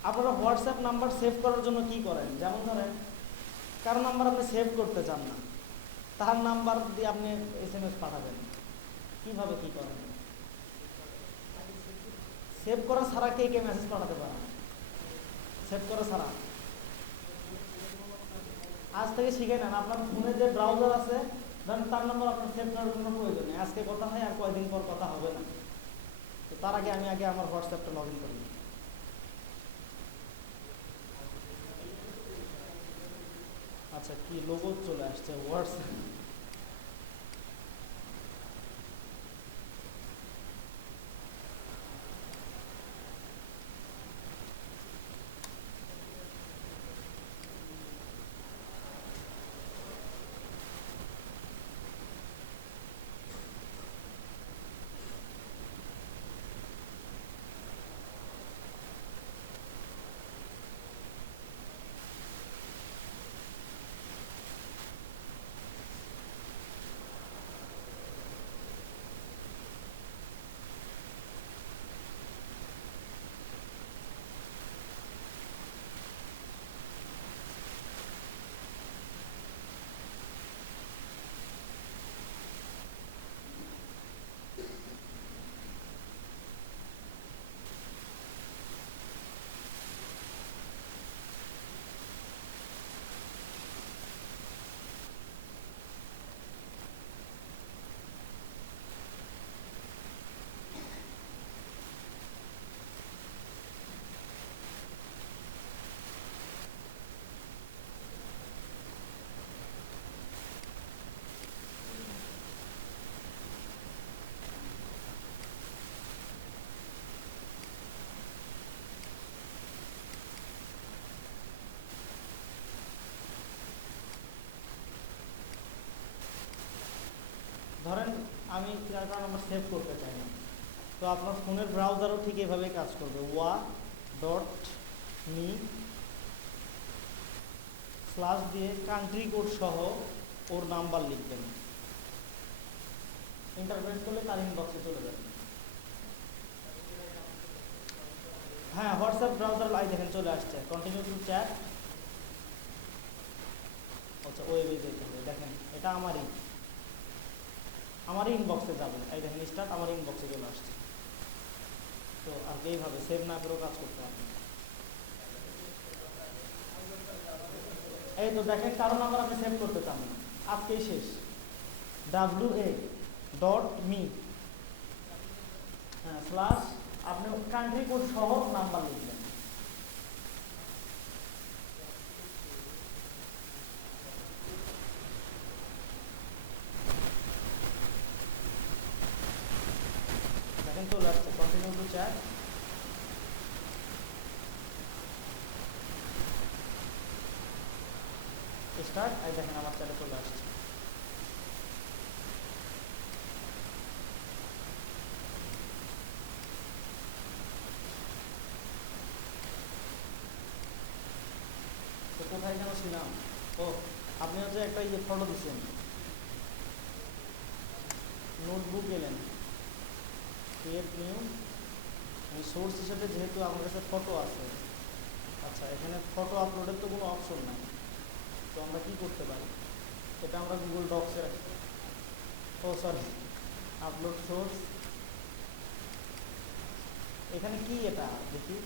আপনারা হোয়াটসঅ্যাপ নাম্বার সেভ করার জন্য কি করেন? যেমন ধরেন কারো নাম্বার আপনি সেভ করতে চান না, তার নাম্বার দিয়ে আপনি SMS পাঠাবেন, কিভাবে কি করেন? সেভ করা ছাড়া কে কে মেসেজ পাঠাতে পারে? সেভ করা ছাড়া আজ থেকে শিখে নেন। আপনার ফোনে যে ব্রাউজার আছে ধরেন তার নাম্বার আপনার সেভ করার কোনো প্রয়োজন নেই। আজকে কথা হয় আর কয়দিন পর কথা হবে না, তো তার আগে আমি আমার হোয়াটসঅ্যাপটা লগ ইন করি। আচ্ছা কি লোগো চলে আসছে হোয়াটসঅ্যাপ। ধরেন আমি কারণ আমার সেভ করতে চাই না, তো আপনার ফোনের ব্রাউজারও ঠিক এভাবে কাজ করবে। wa.me স্ল্যাশ দিয়ে কান্ট্রি কোড সহ ওর নাম্বার লিখবেন, ইন্টারপ্রেস করলে তার ইনবক্সে চলে যাবে। হ্যাঁ হোয়াটসঅ্যাপ ব্রাউজার লাই দেখেন চলে আসছে, কন্টিনিউ টু চ্যাট। আচ্ছা ওয়েবে যেতে হবে, দেখেন এটা আমারই ইনবক্সে যাবে। এই দেখেন স্টার্ট আমার ইনবক্সে চলে আসছে। তো আর এইভাবে সেভ না করেও কাজ করতে হবে। এই তো দেখেন কারণ আমার আপনি সেভ করতে চান না, আজকেই শেষ। wa.me হ্যাঁ স্ল্যাশ আপনি কান্ট্রি কোড সহ নাম্বার লিখবেন। দেখেন চলে আসছে, কন্টিনিউ টু চ্যাট স্টার্ট। এই দেখেন আমার চ্যাটে চলে আসছে। তো কোথায় যেন ছিলাম? ও আপনি হচ্ছে একটা ইয়ে ফটো দিচ্ছেন, নোটবুক এলেন, ক্রিয়েট নিউ। সোর্স হিসেবে যেহেতু আমার কাছে ফটো আছে, আচ্ছা, এখানে ফটো আপলোডের তো কোনো অপশন নাই, তো আমরা কি করতে পারি? এটা আমরা গুগল ডক্সে রাখি। ও সরি, আপলোড সোর্স। এখানে কি এটা দেখি।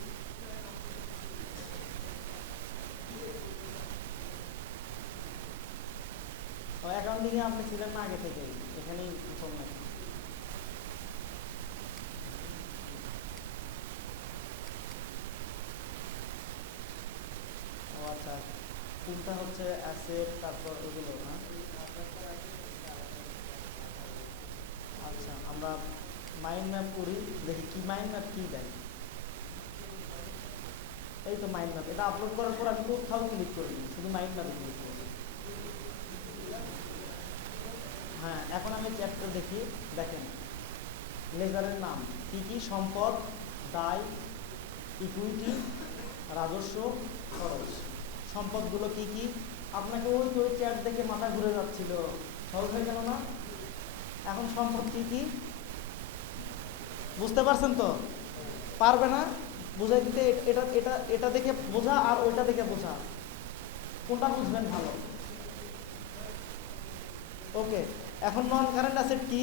অ্যাকাউন্টিংয়ে আপনি ছিলেন না আগে থেকেই, এখানেই প্রথম নাকি? ও আচ্ছা, কোনটা হচ্ছে অ্যাসেট, তারপর এগুলো না? আচ্ছা, আমরা মাইন্ড ম্যাপ করি, দেখি কি মাইন্ড ম্যাপ কি দেয়। এই তো মাইন্ড ম্যাপ, এটা আপলোড করার পর আমি কোথাও ক্লিক করিনি, শুধু মাইন্ড ম্যাপে ক্লিক করি। হ্যাঁ, এখন আমি চ্যাপ্টার দেখি। দেখেন লেজারের নাম কি কি: সম্পদ, দায়, ইকুইটি, রাজস্ব, খরচ। সম্পদগুলো কি কি? আপনাকে ওই তো চ্যাট দেখে মাথা ঘুরে যাচ্ছিল, সহজ হয়ে গেল না? এখন সম্পদ কি কি বুঝতে পারছেন তো? পারবে না বুঝাই দিতে? এটা এটা এটা দেখে বোঝা আর ওইটা দেখে বোঝা, কোনটা বুঝবেন ভালো? ওকে, এখন নন কারেন্ট অ্যাসেট কি?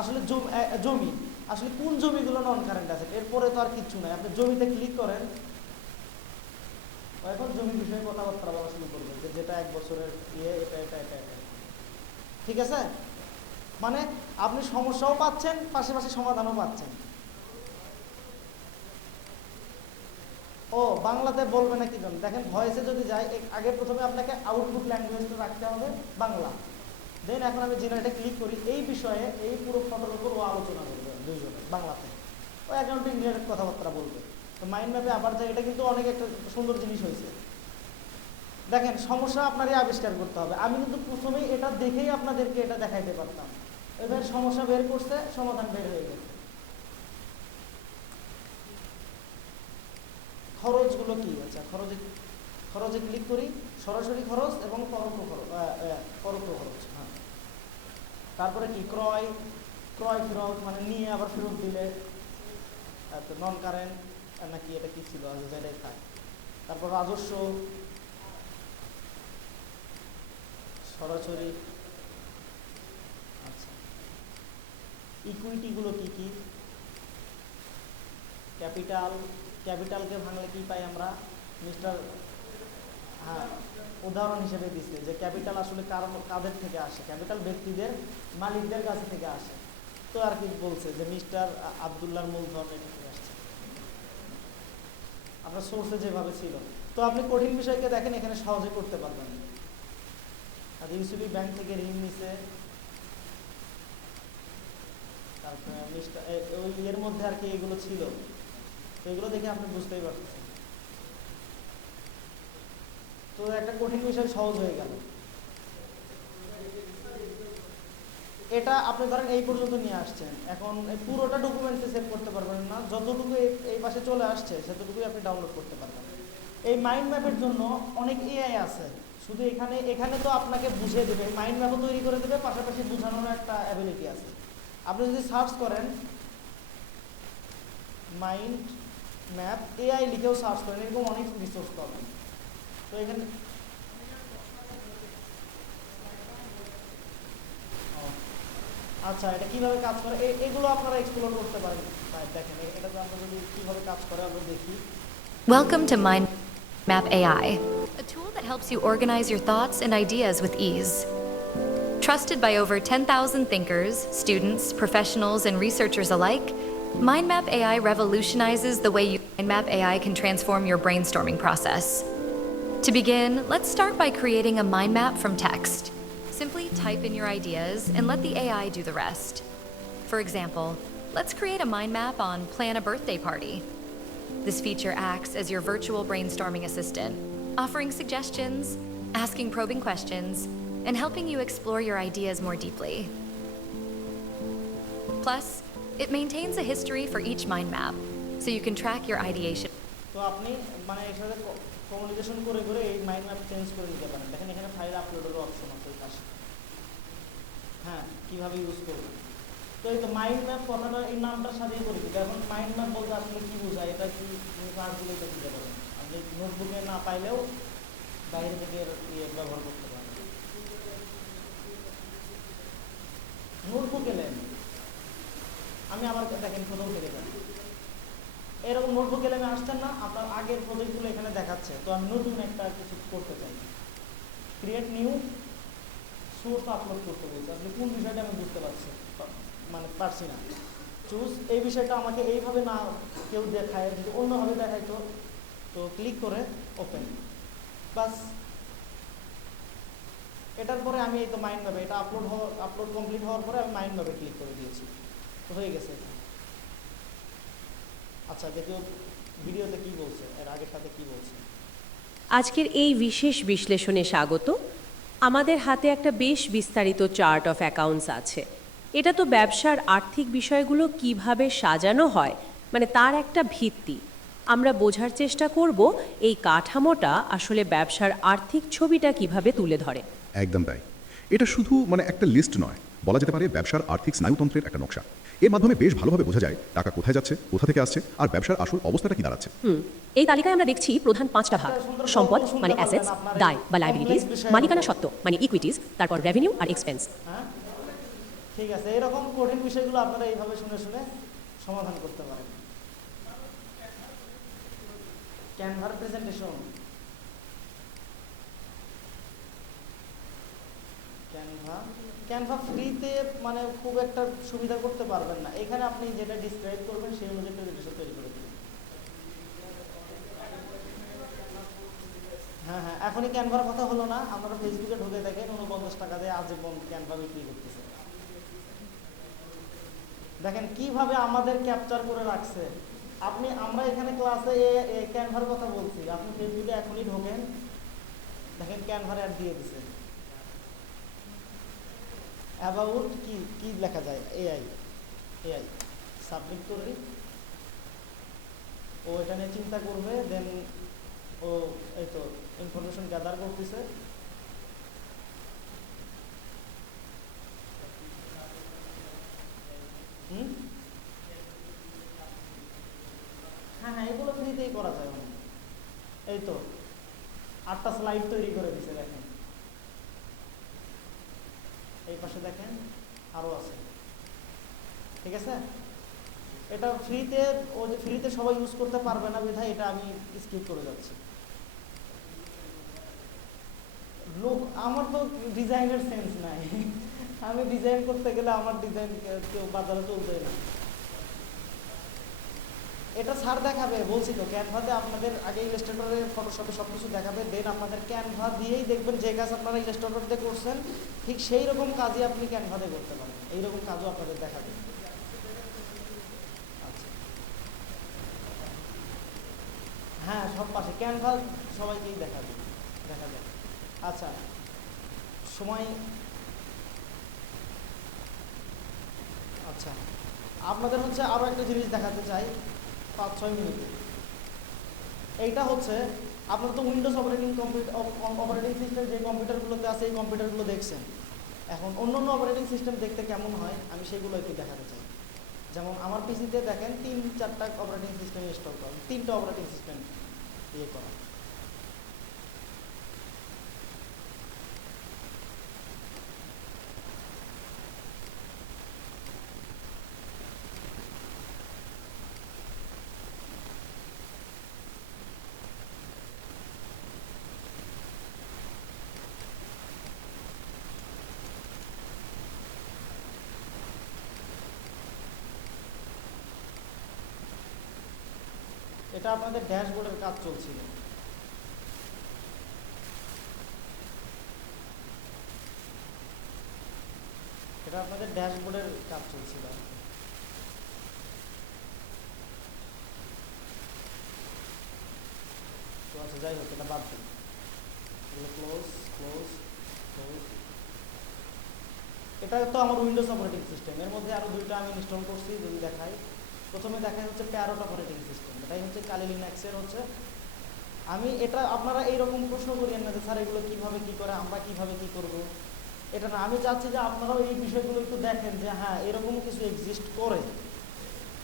আসলে জমি। আসলে কোন জমিগুলো নন কারেন্ট অ্যাসেট? এরপরে তো আর কিচ্ছু নাই, আপনি জমিতে ক্লিক করেন, এখন জমি বিষয়ে কথাবার্তা বলা শুরু করবে, যে যেটা 1 বছরের ইয়ে, এটা এটা এটা এটা। ঠিক আছে, মানে আপনি সমস্যাও পাচ্ছেন, পাশাপাশি সমাধানও পাচ্ছেন। ও বাংলাতে বলবে না কি জানেন? দেখেন ভয়েসে যদি যাই, আগে প্রথমে আপনাকে আউটপুট ল্যাঙ্গুয়েজটা রাখতে হবে বাংলা। দেন এখন আমি জেনারেটে ক্লিক করি, এই বিষয়ে এই পুরো ফটোর উপর ও আলোচনা করবে দুইজনে বাংলাতে, ও অ্যাকাউন্টিং রিলেটেড কথাবার্তা বলবে। তো মাইন্ড ম্যাপে আবার যাই, এটা কিন্তু অনেক একটা সুন্দর জিনিস হয়েছে। দেখেন সমস্যা আপনারই আবিষ্কার করতে হবে, আমি কিন্তু প্রথমেই এটা দেখেই আপনাদেরকে এটা দেখাইতে পারতাম। এবার সমস্যা বের করছে, সমাধান বের হয়ে গেছে। খরচগুলো কি? আচ্ছা, খরচে ক্লিক করি, সরাসরি খরচ এবং পরোক্ষ খরচ। হ্যাঁ, তারপরে কি? ক্রয় ফেরত, মানে নিয়ে আবার ফেরত দিলে। নন কারেন্ট নাকি এটা কি ছিল, যেটাই থাক। তারপর রাজস্ব, সরাসরি। আচ্ছা, ইকুইটিগুলো কি কি? ক্যাপিটালকে ভাঙলে কি পাই আমরা? মিস্টার, হ্যাঁ, উদাহরণ হিসেবে দিচ্ছে যে ক্যাপিটাল আসলে কাদের থেকে আসে? ক্যাপিটাল ব্যক্তিদের, মালিকদের কাছ থেকে আসে। তো আর কি বলছে যে মিস্টার আবদুল্লাহর মূলধন এটা থেকে আসছে, আপনার সোর্সে যেভাবে ছিল। তো আপনি কঠিন বিষয়কে দেখেন এখানে সহজে করতে পারবেন। আর ইউসিবি ব্যাংক থেকে ঋণ নিছে, তারপরে মিস্টার ওই এর মধ্যে আর কি এগুলো ছিল, তো এগুলো দেখে আপনি বুঝতেই পারতেছেন। তো একটা কঠিন বিষয় সহজ হয়ে গেল। এটা আপনি ধরেন এই পর্যন্ত নিয়ে আসছেন, এখন পুরোটা ডকুমেন্টসে সেভ করতে পারবেন না, যতটুকু এই পাশে চলে আসছে সেতটুকুই আপনি ডাউনলোড করতে পারবেন। এই মাইন্ড ম্যাপের জন্য অনেক এআই আছে, শুধু এখানে তো আপনাকে বুঝিয়ে দেবে, মাইন্ড ম্যাপও তৈরি করে দেবে, পাশাপাশি বোঝানোর একটা অ্যাবিলিটি আছে। আপনি যদি সার্চ করেন মাইন্ড ম্যাপ এআই লিখেও সার্চ করেন, এরকম অনেক রিসোর্স পাবেন। তো এখানে আচ্ছা, এটা কিভাবে কাজ করে এগুলো আপনারা এক্সপ্লোর করতে পারেন। দেখেন এটা তো আমরা যদি কিভাবে কাজ করে আমরা দেখি। Welcome to Mind Map AI, a tool that helps you organize your thoughts and ideas with ease. Trusted by over 10,000 thinkers, students, professionals, and researchers alike, MindMap AI revolutionizes the way MindMap AI can transform your brainstorming process. To begin, let's start by creating a mind map from text. Simply type in your ideas and let the AI do the rest. For example, let's create a mind map on plan a birthday party. This feature acts as your virtual brainstorming assistant, offering suggestions, asking probing questions, and helping you explore your ideas more deeply. Plus, it maintains a history for each mind map, so you can track your ideation. তো আপনি মানে এর সাথে communication করে করে এই mind map change করে নিতে পারেন। দেখেন এখানে ফাইল আপলোডের অপশন আছে এই পাশে। হ্যাঁ, কিভাবে ইউজ করবেন। তো এই তো মাইন্ড ম্যাপ কথাটা এই নামটার সাথেই পরিচিত। এখন মাইন্ড ম্যাপ বলতে আসলে কি বোঝায়, এটা কি সার্চ দিলে তো বুঝতে পারবেন। আমি আপনি নোটবুকে না পাইলেও বাইরে থেকে ব্যবহার করতে পারেন। নোটবুকে নেন, আমি আবার দেখেন প্রথম থেকে যান, এরকম নোটবুক এলে আসছেন না, আপনার আগের প্রজেক্টগুলো এখানে দেখাচ্ছে, তো আমি নতুন একটা কিছু করতে চাই, ক্রিয়েট নিউ সোর্স আপলোড করতে বলছি। আসলে কোন বিষয়টা আমি বুঝতে পারছি না। চুজ এই বিষয়টা আমাকে এইভাবে না কেউ দেখায়, যদি অন্যভাবে দেখাইতো তো ক্লিক করে ওপেন, বাস। এটার পরে আমি এই তো মাইন্ড ম্যাপে এটা আপলোড কমপ্লিট হওয়ার পরে আমি মাইন্ড ম্যাপে ক্লিক করে দিয়েছি, তো হয়ে গেছে। আচ্ছা দেখো ভিডিওতে কি বলছে, এর আগের সাথে কি বলছে। আজকের এই বিশেষ বিশ্লেষণে স্বাগত। আমাদের হাতে একটা বেশ বিস্তারিত চার্ট অফ অ্যাকাউন্টস আছে। এটা তো ব্যবসার আর্থিক বিষয়গুলো কিভাবে সাজানো হয়, মানে তার একটা ভিত্তি। আমরা বোঝার চেষ্টা করব এই কাঠামোটা আসলে ব্যবসার আর্থিক ছবিটা কিভাবে তুলে ধরে। একদম তাই। এটা শুধু একটা লিস্ট নয়, বলা যেতে পারে ব্যবসার আর্থিক স্নায়ুতন্ত্রের একটা নকশা। এর মাধ্যমে বেশ ভালোভাবে বোঝা যায় টাকা কোথায় যাচ্ছে, কোথা থেকে আসছে, আর ব্যবসার আসল অবস্থাটা কি দাঁড়াচ্ছে। এই তালিকায় আমরা দেখছি প্রধান 5টা ভাগ: সম্পদ মানে অ্যাসেটস, দায় বা লায়াবিলিটিস, মালিকানা সত্ত্ব মানে ইকুইটিস, তারপর রেভিনিউ আর এক্সপেন্স। হ্যাঁ ঠিক আছে, এরকম কঠিন বিষয়গুলো আপনারা এইভাবে শুনে শুনে সমাধান করতে পারেন। ক্যানভার প্রেজেন্টেশন, ক্যানভা ফ্রিতে খুব একটা সুবিধা করতে পারবেন না। এখানে আপনি যেটা ডিসক্রাইব করবেন সেই অনুযায়ী প্রেজেন্টেশন তৈরি করে দেবেন। হ্যাঁ হ্যাঁ, এখনই ক্যানভার কথা হলো না, আপনারা ফেসবুকে ঢুকে দেখেন 49 টাকা দিয়ে আজীবন ক্যানভা বিক্রি করতেছে। দেখেন কিভাবে আমাদের ক্যাপচার করে রাখছে। আমরা এখানে ক্লাসে ক্যানভার কথা বলছি, আপনি ফেসবুকে এখনই ঢোকেন, দেখেন ক্যানভার অ্যাড দিয়ে দিছে। অ্যাবাউট কি লেখা যায়, এআই সাবমিট করবি, ও এটা নিয়ে চিন্তা করবে, দেন ও এই তো ইনফরমেশন গ্যাদার করতেছে। হ্যাঁ হ্যাঁ, এগুলো ফ্রিতেই করা যায়। এই তো 8টা স্লাইড তৈরি করে দিছে, দেখেন এই পাশে দেখেন আরো আছে। ঠিক আছে, এটা ফ্রিতে সবাই ইউজ করতে পারবে না বিধায় এটা আমি স্কিপ করে যাচ্ছি। আমার তো ডিজাইনের সেন্স নাই, আমি ডিজাইন করতে গেলে আমার ডিজাইন কেউ বাজারে চলবে না। এটা স্যার দেখাবে, বলছি তো ক্যানভাতে আপনাদের আগে ইলাস্ট্রেটরে ফটোশপে সব কিছু দেখাবে, দেন আপনাদের ক্যানভা দিয়েই দেখবেন যে কাজ আপনারা ইলাস্ট্রেটরতে করছেন ঠিক সেই রকম কাজই আপনি ক্যানভাতে করতে পারেন, এইরকম কাজও আপনাদের দেখাবে। আচ্ছা হ্যাঁ, সব পাশে ক্যানভা সবাইকেই দেখা যায়। আচ্ছা সময়, আচ্ছা আপনাদের আরও একটা জিনিস দেখাতে চাই 5-6 মিনিটে। এইটা আপনার তো উইন্ডোজ অপারেটিং সিস্টেম যে কম্পিউটারগুলোতে আছে এই কম্পিউটারগুলো দেখছেন। এখন অন্য অপারেটিং সিস্টেম দেখতে কেমন হয় আমি সেগুলো একটু দেখাতে চাই। যেমন আমার পিসিতে দেখেন 3-4টা অপারেটিং সিস্টেম ইনস্টল করা, 3টা অপারেটিং সিস্টেম করা। এটা আপনাদের ড্যাশবোর্ডের কাজ চলছিল। এটা আপনাদের ড্যাশবোর্ডের কাজ চলছিল। তো আচ্ছা যাই হোক, এটা বাদ দিন, ক্লোজ। এটা তো আমার উইন্ডোজ অপারেটিং সিস্টেম, এর মধ্যে আরও 2টা আমি ইনস্টল করছি, যদি দেখাই। প্রথমে দেখাই প্যারট অপারেটিং সিস্টেম, এটাই কালি লিনাক্সের আমি এটা আপনারা এইরকম প্রশ্ন করিয়েন না যে স্যার এগুলো কীভাবে কী করে, আমরা কীভাবে কী করব, এটা না। আমি চাচ্ছি যে আপনারাও এই বিষয়গুলো একটু দেখেন যে হ্যাঁ এরকম কিছু এক্সিস্ট করে,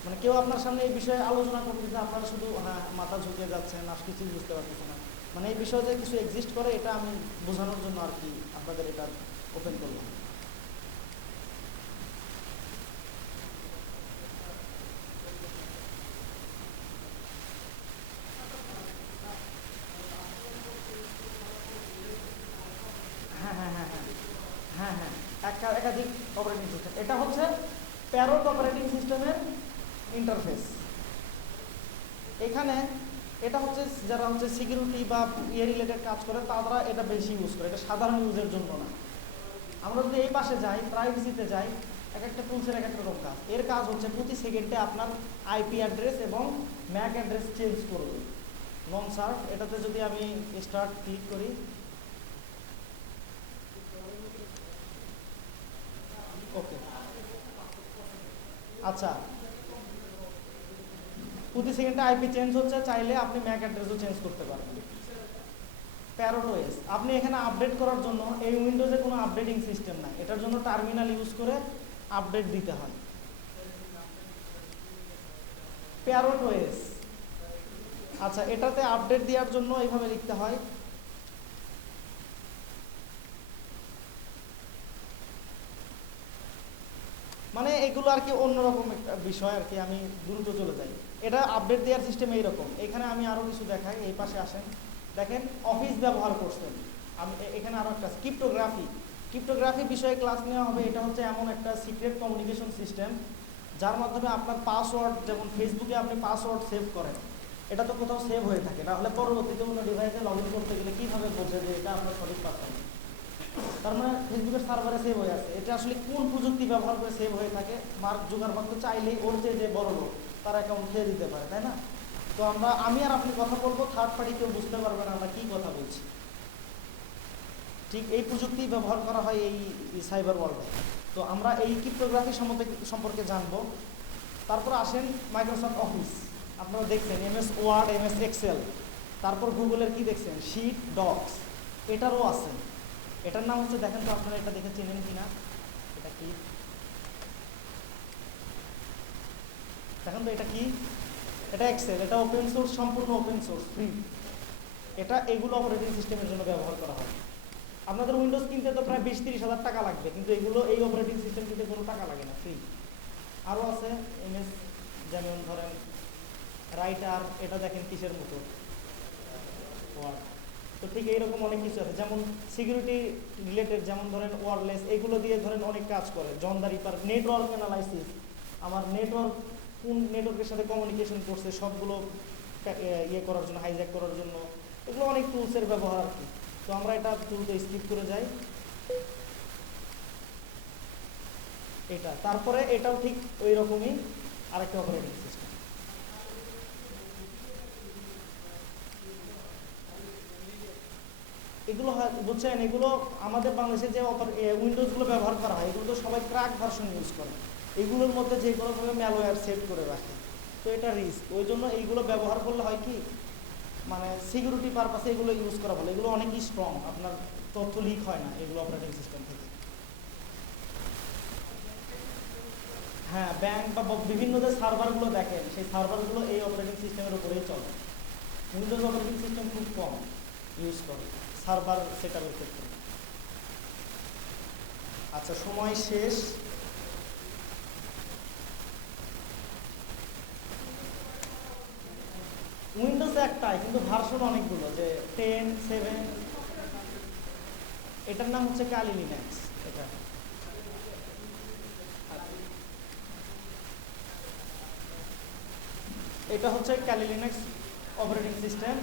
মানে কেউ আপনার সামনে এই বিষয়ে আলোচনা করতেছে, আপনারা শুধু হ্যাঁ মাথা ঝুঁকে যাচ্ছেন আর কিছুই বুঝতে পারতেছেন না। মানে এই বিষয়ে যে কিছু এক্সিস্ট করে এটা আমি বোঝানোর জন্য আর কি আপনাদের এটা ওপেন করলাম। হ্যাঁ হ্যাঁ হ্যাঁ হ্যাঁ হ্যাঁ হ্যাঁ একাধিক অপারেটিং সিস্টেম। এটা হচ্ছে প্যারট অপারেটিং সিস্টেমের ইন্টারফেস। এখানে এটা হচ্ছে যারা হচ্ছে সিকিউরিটি বা রিলেটেড কাজ করে তারা এটা বেশি ইউজ করে, এটা সাধারণ ইউজের জন্য না। আমরা যদি এই পাশে যাই, প্রাইভেসিতে যাই, এক একটা টুলসের এক একটা রকম কাজ। এর কাজ হচ্ছে প্রতি সেকেন্ডে আপনার আইপি অ্যাড্রেস এবং ম্যাক অ্যাড্রেস চেঞ্জ করবে, লং সার্ভ। এটাতে যদি আমি স্টার্ট ক্লিক করি, ওকে আচ্ছা, প্রতি সেকেন্ডে আইপি চেঞ্জ হচ্ছে, চাইলে আপনি ম্যাক অ্যাড্রেসও চেঞ্জ করতে পারবেন। প্যারট ওএস আপনি এখানে আপডেট করার জন্য এই উইন্ডোজে কোনো আপডেটিং সিস্টেম নাই, এটার জন্য টার্মিনাল ইউজ করে আপডেট দিতে হয়। প্যারট ওএস আচ্ছা, এটাতে আপডেট দেওয়ার জন্য এইভাবে লিখতে হয়, মানে এগুলো আর কি অন্যরকম একটা বিষয় আর কি, আমি দ্রুত চলে যাই। এটা আপডেট দেওয়ার সিস্টেম এইরকম। এখানে আমি আরও কিছু দেখাই, এই পাশে আসেন, দেখেন অফিস ব্যবহার করছেন। আমি এখানে আরও একটা ক্রিপ্টোগ্রাফি বিষয়ে ক্লাস নেওয়া হবে। এটা হচ্ছে এমন একটা সিক্রেট কমিউনিকেশন সিস্টেম যার মাধ্যমে আপনার পাসওয়ার্ড, যেমন ফেসবুকে আপনি পাসওয়ার্ড সেভ করেন, এটা তো কোথাও সেভ হয়ে থাকে, না হলে পরবর্তীতে অন্য ডিভাইসে লগ ইন করতে গেলে কীভাবে বোঝে যে এটা আপনার সঠিক পাসওয়ার্ড? তার মানে ফেসবুকের সার্ভারে সেভ হয়ে আছে। এটা আসলে কোন প্রযুক্তি ব্যবহার করে সেভ হয়ে থাকে? মার্ক জুকারবার্গ তো চাইলেই ওর যে বড় লোক তার অ্যাকাউন্ট খেয়ে দিতে পারে, তাই না? তো আমি আর আপনি কথা বলবো, থার্ড পার্টি কেউ বুঝতে পারবে না আমরা কী কথা বলছি। ঠিক এই প্রযুক্তি ব্যবহার করা হয় এই সাইবার ওয়ার্ল্ডে। তো আমরা এই ক্রিপ্টোগ্রাফি সম্পর্কে জানবো। তারপর আসেন মাইক্রোসফট অফিস, আপনারা দেখছেন এমএস ওয়ার্ড, এমএস এক্সেল। তারপর গুগলের কি দেখছেন, শিট, ডক্স, এটারও আছে। এটার নাম হচ্ছে, দেখেন তো আপনারা এটা দেখে চেনেন কিনা, এটা কি দেখেন তো, এটা কি? এটা এক্সেল। এটা ওপেন সোর্স, সম্পূর্ণ ওপেন সোর্স, ফ্রি। এটা এগুলো অপারেটিং সিস্টেমের জন্য ব্যবহার করা হয়। আপনাদের উইন্ডোজ কিনতে তো প্রায় 20-30 হাজার টাকা লাগবে, কিন্তু এগুলো এই অপারেটিং সিস্টেম কিনতে কোনো টাকা লাগে না, ফ্রি। আরও আছে এমএস, যেমন ধরেন রাইটার, এটা দেখেন কিসের মতো, ওয়ার্ড। তো ঠিক এইরকম অনেক কিছু আছে, যেমন সিকিউরিটি রিলেটেড, যেমন ধরেন ওয়্যারলেস, এগুলো দিয়ে ধরেন অনেক কাজ করে। John the Ripper, network analysis, আমার নেটওয়ার্ক কোন নেটওয়ার্কের সাথে কমিউনিকেশন করছে সবগুলো ইয়ে করার জন্য, হাইজ্যাক করার জন্য, এগুলো অনেক টুলসের ব্যবহার আর কি। তো আমরা এটা টুলতে স্কিপ করে যাই। এটা তারপরে এটাও ঠিক ওই রকমই আরেকটা অপারেটিং সিস্টেম। এগুলো বুঝছেন, এগুলো আমাদের বাংলাদেশে যে উইন্ডোজগুলো ব্যবহার করা হয়, এগুলো তো সবাই ক্র্যাক ভার্সন ইউজ করে। এগুলোর মধ্যে যে কোনোভাবে ম্যালওয়্যার সেট করে রাখে, তো এটা রিস্ক। ওই জন্য এইগুলো ব্যবহার করলে হয় কি, মানে সিকিউরিটি পারপাসে এগুলো ইউজ করা ভালো। এগুলো অনেকই স্ট্রং, আপনার তথ্য লিক হয় না এগুলো অপারেটিং সিস্টেম থেকে। হ্যাঁ, ব্যাংক বা বিভিন্ন যে সার্ভারগুলো দেখেন, সেই সার্ভারগুলো এই অপারেটিং সিস্টেমের উপরেই চলে। উইন্ডোজ অপারেটিং সিস্টেম খুব কম ইউজ করে সার্ভার সেটআপের ক্ষেত্রে। আচ্ছা, সময় শেষ। উইন্ডোজ একটাই, কিন্তু ভার্সন অনেকগুলো, যে 10, 7। এটার নাম হচ্ছে কালি লিনাক্স। এটা হচ্ছে কালি লিনাক্স অপারেটিং সিস্টেম।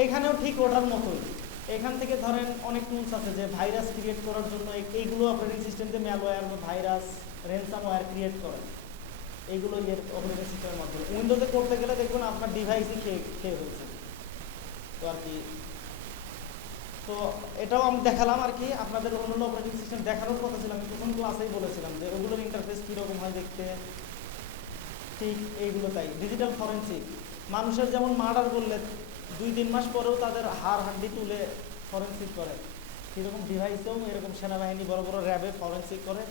এইখানেও ঠিক ওটার মতোই। এখান থেকে ধরেন অনেক টুলস আছে যে ভাইরাস ক্রিয়েট করার জন্য, এইগুলো অপারেটিং সিস্টেমকে ম্যালওয়্যার, ভাইরাস, র্যানসামওয়্যার ক্রিয়েট করে। এইগুলো এর অপারেটিং সিস্টেমের মাধ্যমে। উইন্ডোজে করতে গেলে দেখবেন আপনার ডিভাইসই খেয়ে ফেলছে। তো আর কি, তো এটাও আমি দেখালাম আর কি। আপনাদের অন্য অপারেটিং সিস্টেম দেখানোর কথা ছিল, আমি প্রথম ক্লাসেই বলেছিলাম যে ওগুলোর ইন্টারফেস কীরকম হয় দেখতে। ঠিক এইগুলো তাই। ডিজিটাল ফরেনসিক, মানুষের যেমন মার্ডার করলে 2-3 মাস পরেও তাদের হাড়-হাড্ডি তুলে ফরেনসিক করে, সেরকম ডিভাইসেও এরকম সেনাবাহিনী, বড় বড় র্যাবে ফরেনসিক করে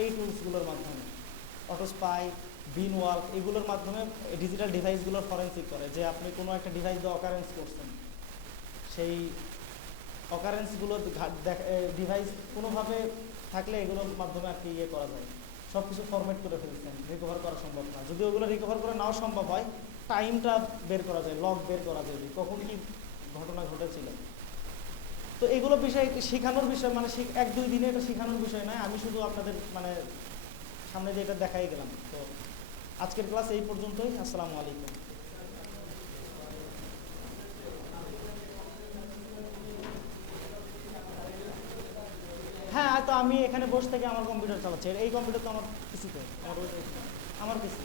এই টুলসগুলোর মাধ্যমে। অটোস্পাই, বিন ওয়ার্ক, এগুলোর মাধ্যমে ডিজিটাল ডিভাইসগুলোর ফরেন্সিক করে, যে আপনি কোনো একটা ডিভাইস দিয়ে অকারেন্স করছেন, সেই অকারেন্সগুলো ডিভাইস কোনোভাবে থাকলে এগুলোর মাধ্যমে আর কি ইয়ে করা যায়, সব কিছু ফরম্যাট করে ফেলছেন, রিকভার করা সম্ভব না। যদি ওগুলো রিকভার করে নাও সম্ভব হয়, টাইমটা বের করা যায়, লগ বের করা যায় যে কখন কি ঘটনা ঘটেছিল। তো এগুলো বিষয় শেখানোর বিষয়, মানে 1-2 দিনে এটা শেখানোর বিষয় নয়, আমি শুধু আপনাদের মানে সামনে দিয়ে এটা দেখাই গেলাম। তো আজকের ক্লাস এই পর্যন্তই। আসসালামু আলাইকুম। হ্যাঁ, তো আমি এখানে বসে থেকে আমার কম্পিউটার চালাচ্ছি, এই কম্পিউটার তো আমার পিসিতে, আমার পিসি।